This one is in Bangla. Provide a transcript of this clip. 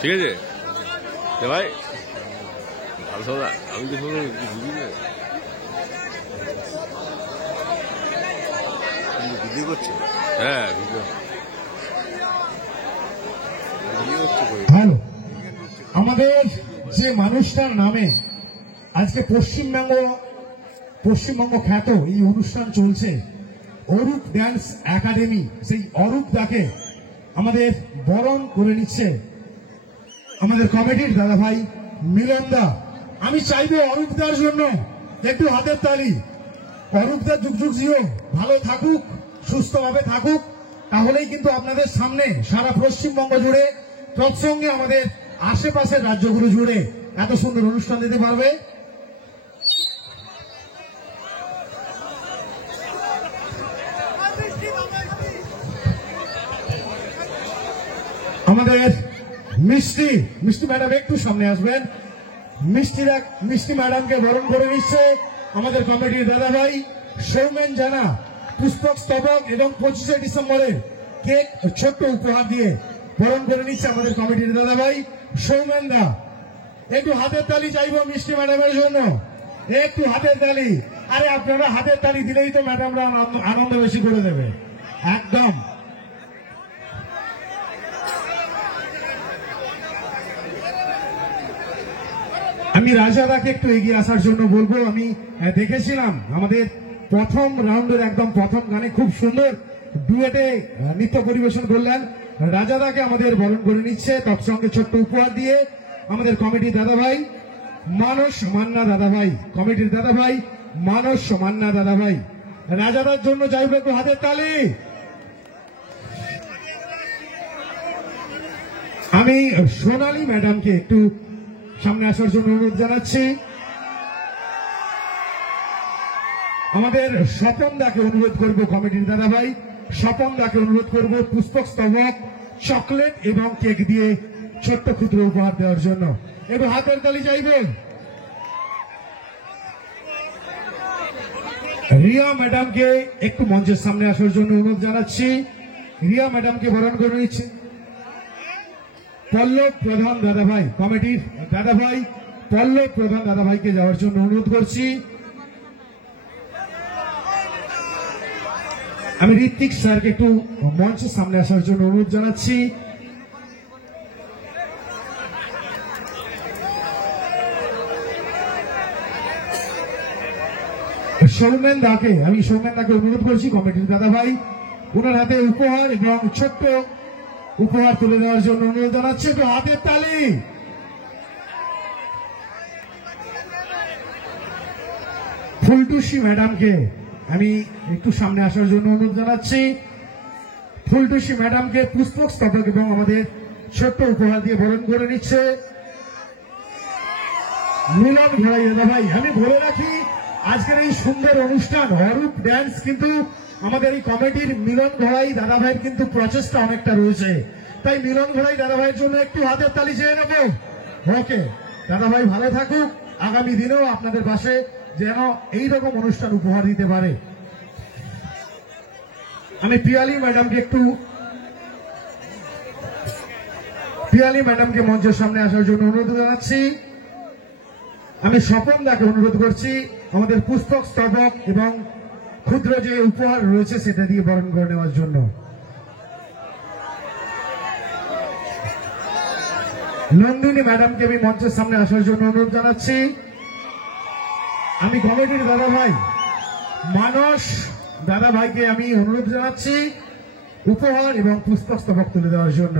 ঠিক আছে ভাই, ভালো সদা আমি তো বুঝি না ভিডিও করছে। হ্যাঁ ভালো। আমাদের যে মানুষটার নামে আজকে পশ্চিমবঙ্গ খ্যাত এই অনুষ্ঠান চলছে, অরূপ ড্যান্স একাডেমি, সেই অরূপ দাকে আমাদের বরণ করে নিচ্ছে আমাদের কমিটির দাদা ভাই মিলন দা। আমি চাইবো অরূপ দার জন্য একটু হাতের তালি। অরূপ দা যুগ যুগ জিও, ভালো থাকুক, সুস্থভাবে থাকুক, তাহলেই কিন্তু আপনাদের সামনে সারা পশ্চিমবঙ্গ জুড়ে, তৎসঙ্গে আমাদের আশেপাশের রাজ্যগুলো জুড়ে এত সুন্দর অনুষ্ঠান দিতে পারবে। আমাদের মিষ্টি ম্যাডাম একটু সামনে আসবেন। মিষ্টি ম্যাডামকে বরণ করে নিচ্ছে আমাদের কমিটির দাদা ভাই সৌমেন জানা। পুষ্পক স্তবক এবং 25শে ডিসেম্বরের কেক ছোট্ট উপহার দিয়ে বরণ করে নিচ্ছে আমাদের কমিটির দাদা ভাই সৌমেন দা। একটু হাতের তালি চাইবো মিষ্টি ম্যাডামের জন্য, একটু হাতের তালি। আরে আপনারা হাতের তালি দিলেই তো ম্যাডামরা আনন্দ বেশি করে দেবে একদম। আমি রাজাদাকে একটু এগিয়ে আসার জন্য বলবো। আমি দেখেছিলাম আমাদের প্রথম রাউন্ডের একদম প্রথম গানে খুব সুন্দর ডুয়েটে নৃত্য পরিবেশন করলেন। রাজাদাকে আমাদের বরণ করে নিচ্ছে, তৎসঙ্গে ছোট্ট উপহার দিয়ে আমাদের কমিটির দাদা ভাই মানস মান্না দাদা ভাই, কমিটির দাদা ভাই মানস মান্না দাদা ভাই। রাজাদার জন্য চাইবো একটু হাতের তালি। আমি সোনালী ম্যাডামকে একটু সামনে আসার জন্য অনুরোধ জানাচ্ছি। আমাদের স্বপন দাকে অনুরোধ করব, কমিটির দাদা ভাই স্বপন দাকে অনুরোধ করব পুষ্পক স্তবক, চকলেট এবং কেক দিয়ে ছোট্ট ক্ষুদ্র উপহার দেওয়ার জন্য। একটু হাতের তালি চাইবেন। রিয়া ম্যাডামকে একটু মঞ্চের সামনে আসার জন্য অনুরোধ জানাচ্ছি। রিয়া ম্যাডামকে বরণ করে নিচ্ছে পল্লব প্রধান দাদা ভাই, কমিটির দাদা ভাই পল্লব প্রধান দাদা ভাইকে যাওয়ার জন্য অনুরোধ করছি। আমি ঋত্বিক স্যারকে একটু মঞ্চের সামনে আসার জন্য অনুরোধ জানাচ্ছি। সৌমেন দাকে অনুরোধ করছি, কমিটির দাদা ভাই ওনার হাতে উপহার এবং ছোট্ট উপহার তুলে দেওয়ার জন্য অনুরোধ জানাচ্ছি। একটু হাতের তালি। ফুলটুসি ম্যাডামকে আমি একটু সামনে আসার জন্য অনুরোধ জানাচ্ছি। ফুলটুসি ম্যাডামকে পুষ্পক স্তবক এবং আমাদের ছোট্ট উপহার দিয়ে বরণ করে নিচ্ছে মিলন ঘোড়াই দাদা ভাই। আমি বলে রাখি, আজকের এই সুন্দর অনুষ্ঠান অরূপ ড্যান্স কিন্তু আমাদের এই কমিটির মিলন ঘোড়াই দাদা ভাইয়ের কিন্তু প্রচেষ্টা অনেকটা রয়েছে, তাই মিলন ঘোড়াই দাদা ভাইয়ের জন্য একটু হাতের তালি চেয়ে নেব। ওকে দাদা ভাই ভালো থাকুক, আগামী দিনেও আপনাদের পাশে যেন এইরকম অনুষ্ঠান উপহার দিতে পারে। আমি পিয়ালি ম্যাডামকে মঞ্চের সামনে আসার জন্য অনুরোধ জানাচ্ছি। আমি স্বপন দাকে অনুরোধ করছি আমাদের পুষ্পক স্তবক এবং ক্ষুদ্র যে উপহার রয়েছে সেটা দিয়ে বরণ করে নেওয়ার জন্য। নন্দিনী ম্যাডামকে আমি মঞ্চের সামনে আসার জন্য অনুরোধ জানাচ্ছি। আমি কমিটির দাদা ভাই মানস দাদা ভাইকে আমি অনুরোধ জানাচ্ছি উপহার এবং পুষ্পক স্তবক তুলে দেওয়ার জন্য।